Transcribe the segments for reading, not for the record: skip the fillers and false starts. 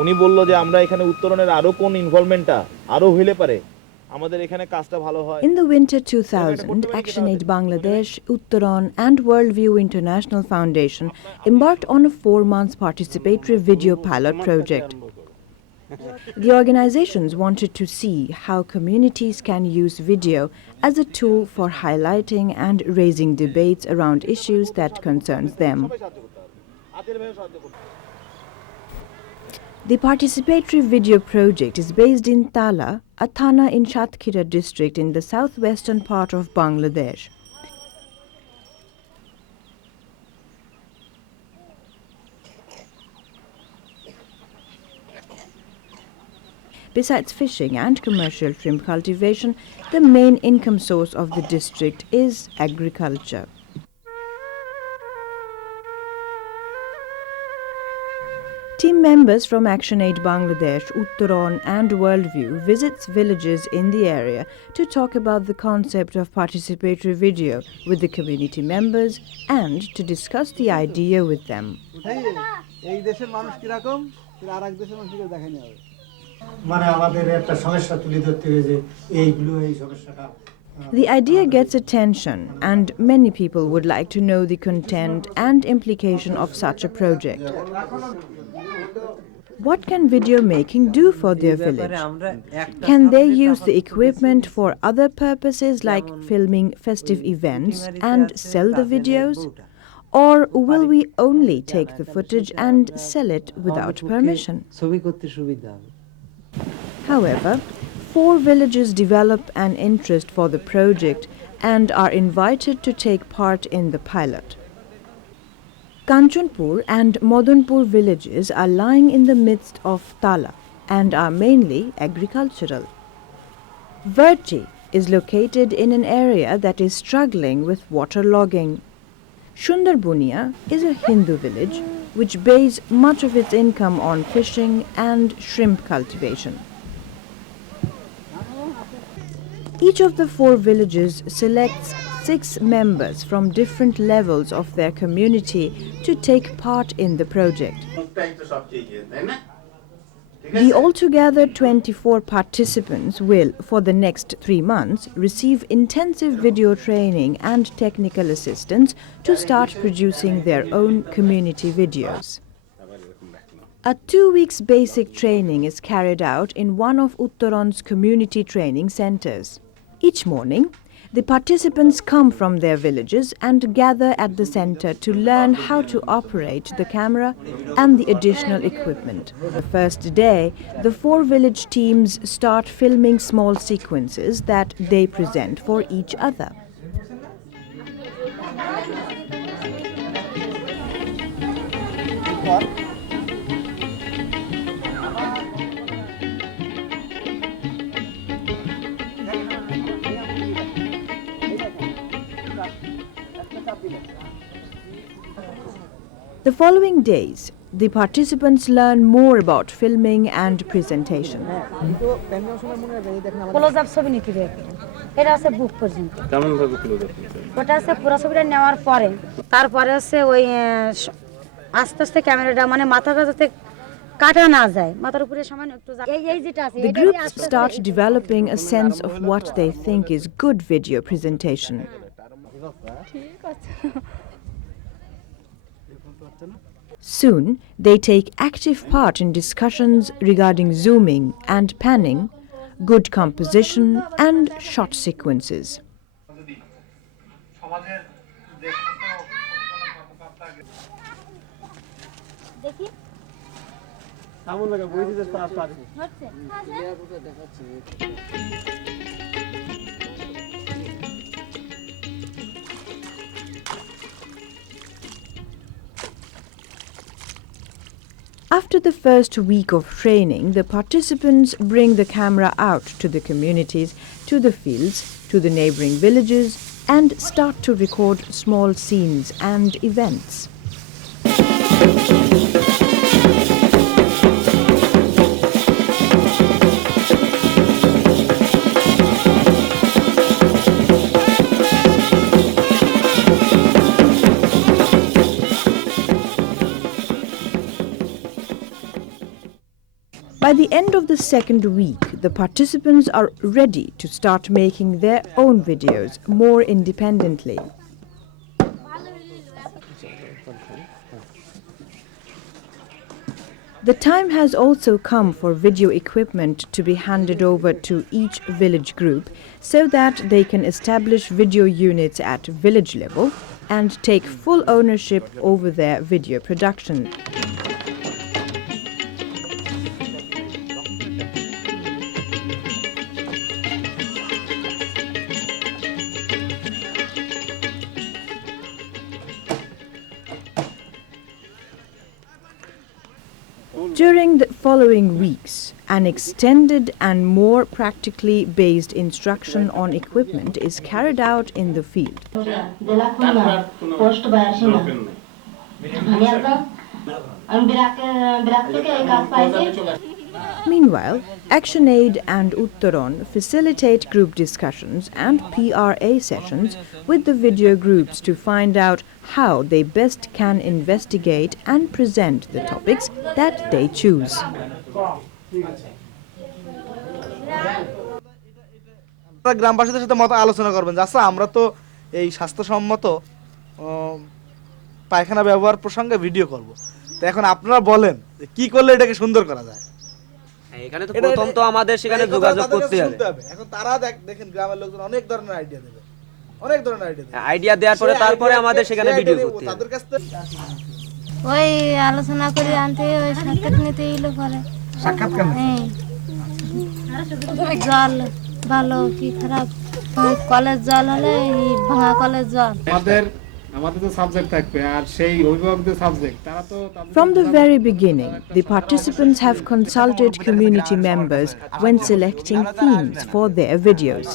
উনি বললো যে আমরা এখানে উত্তরণের আরো কোন ইনভলভমেন্টটা আরো হইলে পারে আমাদের এখানে কাজটা ভালো হয়। In the winter 2000, ActionAid Bangladesh, Uttaran and Worldview International Foundation embarked on a 4-month participatory video pilot project. The organizations wanted to see how communities can use video as a tool for highlighting and raising debates around issues that concerns them. The participatory video project is based in Tala, a thana in Satkhira district in the southwestern part of Bangladesh. Besides fishing and commercial shrimp cultivation, the main income source of the district is agriculture. Team members from ActionAid Bangladesh, Uttaran and Worldview visits villages in the area to talk about the concept of participatory video with the community members and to discuss the idea with them. The idea gets attention and many people would like to know the content and implication of such a project. What can video making do for their village? Can they use the equipment for other purposes like filming festive events and sell the videos? Or will we only take the footage and sell it without permission? However, 4 villages develop an interest for the project and are invited to take part in the pilot. Kanchanpur and Madanpur villages are lying in the midst of Tala and are mainly agricultural. Virchi is located in an area that is struggling with waterlogging. Sundarbunia is a Hindu village which bases much of its income on fishing and shrimp cultivation. Each of the 4 villages selects 6 members from different levels of their community to take part in the project. The altogether 24 participants will, for the next 3 months, receive intensive video training and technical assistance to start producing their own community videos. A 2 weeks basic training is carried out in one of Uttaran's community training centers. Each morning, the participants come from their villages and gather at the center to learn how to operate the camera and the additional equipment. The first day, the 4 village teams start filming small sequences that they present for each other. The following days, the participants learn more about filming and presentation. Close-up ছবি নিতে হবে। এটা আছে বুক পর্যন্ত। কেমন ভাবে close-up নিতে হবে? ওটা আছে পুরো ছবিটা নেওয়ার পরে তারপরে আছে ওই আস্তে আস্তে ক্যামেরাটা মানে মাথাটা যাতে কাটা না যায় মাথার উপরে সামান্য একটু এই যেটা আছে The groups start developing a sense of what they think is good video presentation. ঠিক আছে। Soon, they take active part in discussions regarding zooming and panning, good composition and shot sequences. After the first week of training, the participants bring the camera out to the communities, to the fields, to the neighboring villages, and start to record small scenes and events. By the end of the second week, the participants are ready to start making their own videos more independently. The time has also come for video equipment to be handed over to each village group so that they can establish video units at village level and take full ownership over their video production. During the following weeks, an extended and more practically based instruction on equipment is carried out in the field. Meanwhile, ActionAid and Uttaron facilitate group discussions and PRA sessions with the video groups to find out how they best can investigate and present the topics that they choose. গ্রামবাসীদের সাথে মত আলোচনা করবেন যে আচ্ছা আমরা তো এই স্বাস্থ্যসম্মত পায়খানা ব্যবহার প্রসঙ্গে ভিডিও করব। তো এখন আপনারা বলেন যে কি করলে এটাকে সুন্দর করা যায়। এখানে তো প্রথম তো আমাদের সেখানে যোগাযোগ করতে হবে। এখন তারা দেখেন গ্রামের লোকজন অনেক ধরনের আইডিয়া দেবে। আইডিয়া দেওয়ার পরে তারপরে আমাদের সেখানে ভিডিও করতে হবে। তাদের কাছ থেকে ওই আলোচনা করে আনতে ওই সাক্ষাৎ নিতে এলো পরে। সাক্ষাৎ কেন? জল ভালো কি খারাপ, কলের জল হলে ভাঙা কলের জল। From the very beginning, the participants have consulted community members when selecting themes for their videos.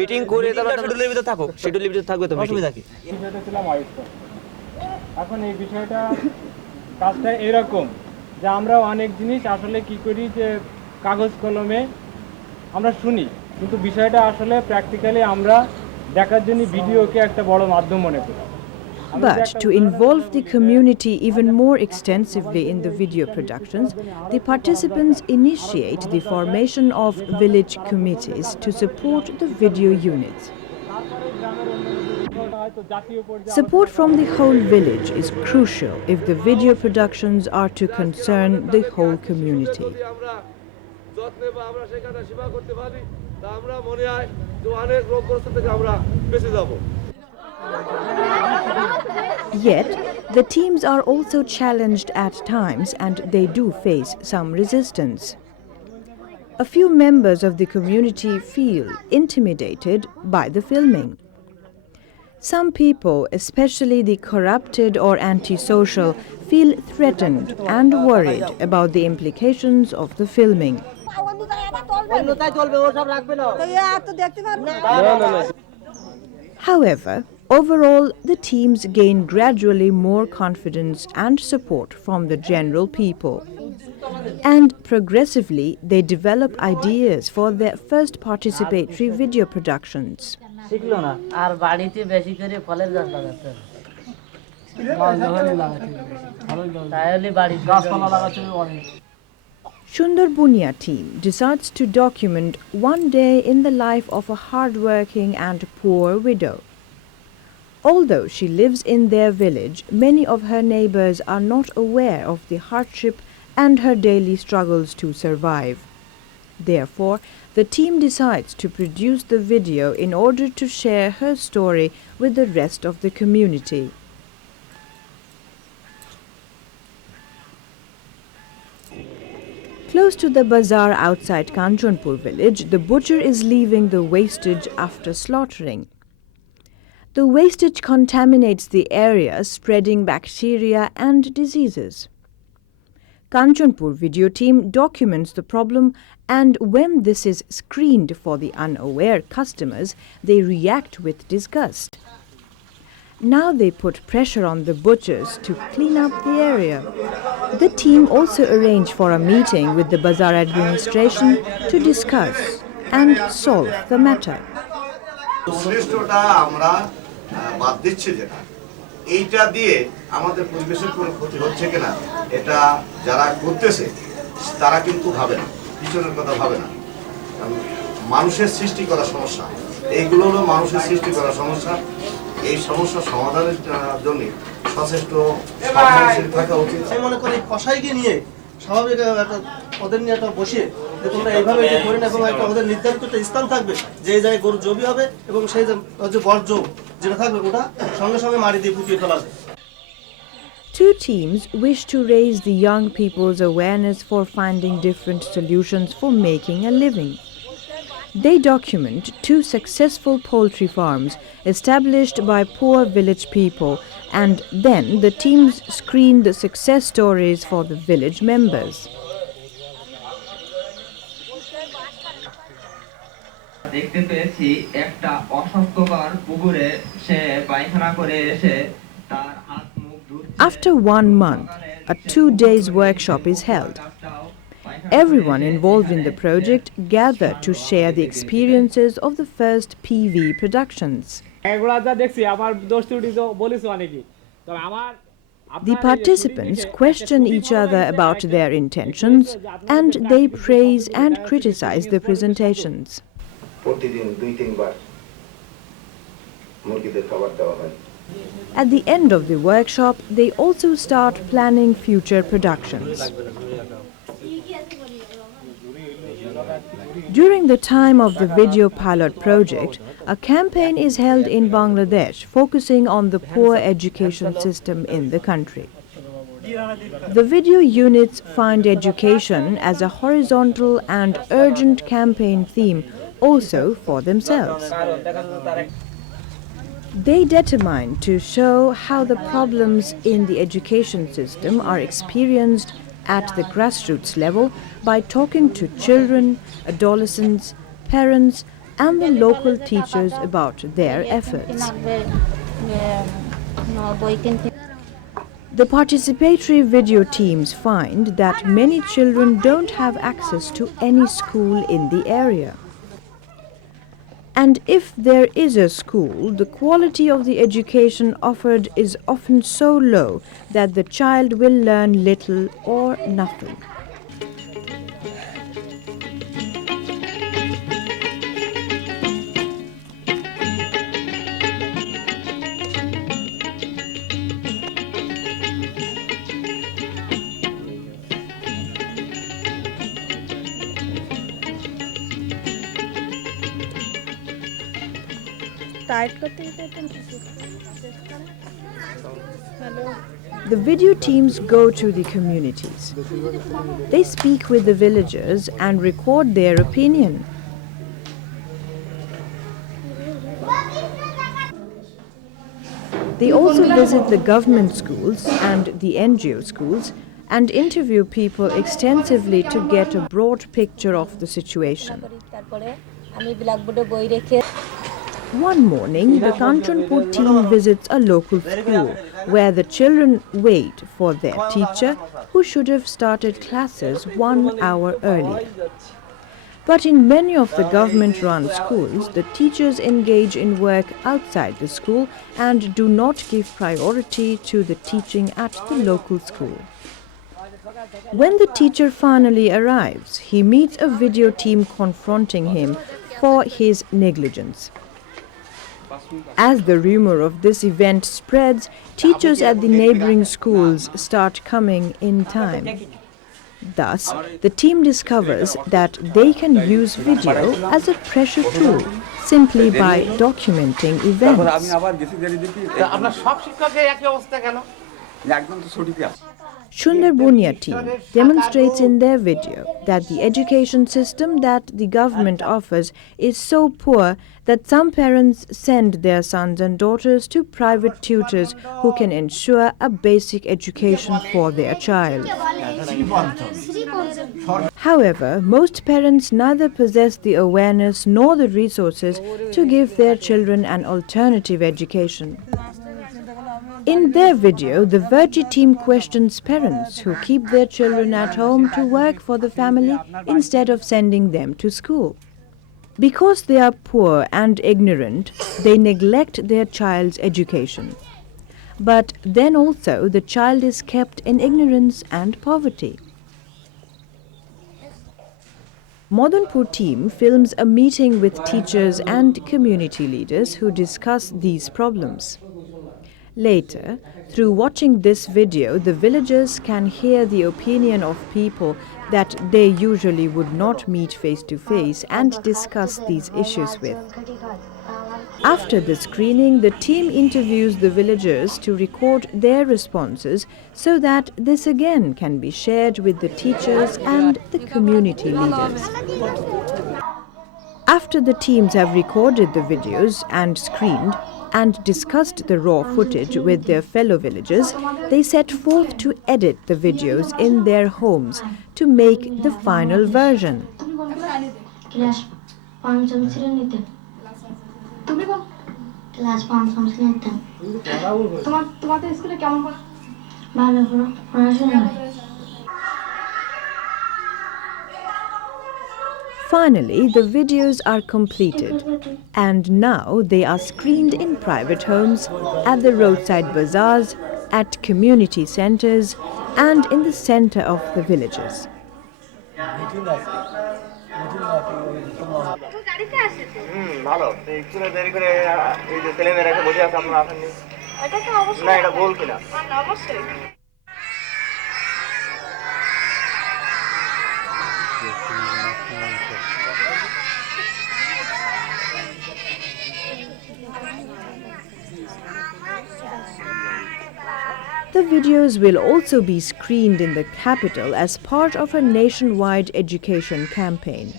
Meeting করে তারপর শিডিউলের ভিতরে থাকো, শিডিউলের ভিতরে থাকবে তো অসুবিধা কি? এখন এই বিষয়টা কাজটা এরকম যে আমরা অনেক জিনিস আসলে কি করি যে কাগজ কলমে আমরা শুনি, কিন্তু বিষয়টা আসলে প্র্যাকটিক্যালি আমরা দেখার জন্য ভিডিওকে একটা বড় মাধ্যম মনে করি। But to involve the community even more extensively in the video productions, the participants initiate the formation of village committees to support the video units. Support from the whole village is crucial if the video productions are to concern the whole community. Yet, the teams are also challenged at times and they do face some resistance. A few members of the community feel intimidated by the filming. Some people, especially the corrupted or antisocial, feel threatened and worried about the implications of the filming. However, overall, the teams gain gradually more confidence and support from the general people. And progressively, they develop ideas for their first participatory video productions. Sundar Bunia team decides to document one day in the life of a hard-working and poor widow. Although she lives in their village, many of her neighbors are not aware of the hardship and her daily struggles to survive. Therefore, the team decides to produce the video in order to share her story with the rest of the community. Close to the bazaar outside Kanchanpur village, the butcher is leaving the wastage after slaughtering. The wastage contaminates the area, spreading bacteria and diseases. Kanchanpur video team documents the problem, and when this is screened for the unaware customers, they react with disgust. Now they put pressure on the butchers to clean up the area. The team also arrange for a meeting with the bazaar administration to discuss and solve the matter. এইটা দিয়ে আমাদের পরিবেশের কোনো ক্ষতি হচ্ছে কিনা এটা যারা করতেছে তারা কিন্তু ভাবে না, পিছনের কথা ভাবে না। মানুষের সৃষ্টি করা সমস্যা, এইগুলো হলো মানুষের সৃষ্টি করা সমস্যা। এই সমস্যা সমাধানের জন্য সচেষ্ট থাকা উচিত। আমি মনে করি কসাইকে নিয়ে স্বাভাবিক একটা ওদের নিয়ে একটা বসিয়ে যে তোমরা এইভাবে এটা করি না, এবং একটা ওদের নির্ধারিত একটা স্থান থাকবে যে এই জায়গায় গরু জবি হবে, এবং সেই যে বর্জ্য যেটা থাকবে ওটা সঙ্গে সঙ্গে মাটি দিয়ে পুঁতিয়ে ফেলা যায়। Two teams wish to raise the young people's awareness for finding different solutions for making a living. They document 2 successful poultry farms established by poor village people, and then the teams screen the success stories for the village members. দেখতে পেয়েছি একটা অস্বাস্থ্যকর পুকুরে সে পায়খানা করে এসে তার হাত মুখ ধুচ্ছে। After 1 month, a 2-day workshop is held. Everyone involved in the project gathered to share the experiences of the first PV productions. The participants question each other about their intentions, and they praise and criticize the presentations. At the end of the workshop, they also start planning future productions. During the time of the video pilot project, a campaign is held in Bangladesh focusing on the poor education system in the country. The video units find education as a horizontal and urgent campaign theme also for themselves. They determine to show how the problems in the education system are experienced at the grassroots level by talking to children, adolescents, parents, and the local teachers about their efforts. The participatory video teams find that many children don't have access to any school in the area. And if there is a school, the quality of the education offered is often so low that the child will learn little or nothing. The video teams go to the communities. They speak with the villagers and record their opinion. They also visit the government schools and the NGO schools and interview people extensively to get a broad picture of the situation. One morning, the Kanchanpur team visits a local school where the children wait for their teacher, who should have started classes 1 hour earlier. But in many of the government-run schools, the teachers engage in work outside the school and do not give priority to the teaching at the local school. When the teacher finally arrives, he meets a video team confronting him for his negligence. As the rumor of this event spreads, teachers at the neighboring schools start coming in time. Thus, the team discovers that they can use video as a pressure tool simply by documenting events. Sundar Bunia team demonstrates in their video that the education system that the government offers is so poor that some parents send their sons and daughters to private tutors who can ensure a basic education for their child. However, most parents neither possess the awareness nor the resources to give their children an alternative education. In their video, the Virgi team questions parents who keep their children at home to work for the family instead of sending them to school. Because they are poor and ignorant, they neglect their child's education. but then also the child is kept in ignorance and poverty. Madanpur team films a meeting with teachers and community leaders who discuss these problems. Later, through watching this video, the villagers can hear the opinion of people that they usually would not meet face to face and discuss these issues with. After the screening, the team interviews the villagers to record their responses so that this again can be shared with the teachers and the community leaders. After the teams have recorded the videos and screened and discussed the raw footage with their fellow villagers, they set forth to edit the videos in their homes to make the final version. Finally, the videos are completed, and now they are screened in private homes, at the roadside bazaars, at community centers, and in the center of the villages. ভালো স্কুলে দেরি করে এই যে ছেলেমেয়েরা এসে বসে আছে আপনারা আসেননি না এটা ভুল কিনা অবশ্যই The videos will also be screened in the capital as part of a nationwide education campaign.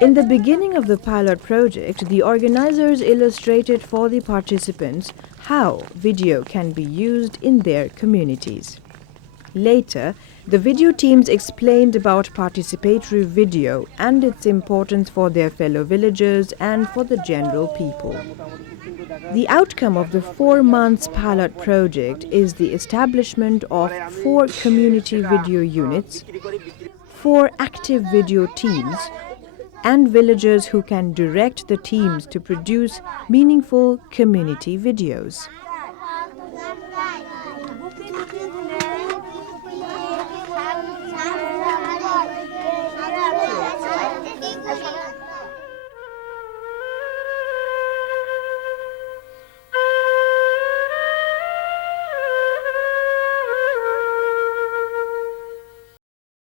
In the beginning of the pilot project, the organizers illustrated for the participants how video can be used in their communities. Later, the video teams explained about participatory video and its importance for their fellow villagers and for the general people. The outcome of the 4 months pilot project is the establishment of 4 community video units, 4 active video teams, and villagers who can direct the teams to produce meaningful community videos.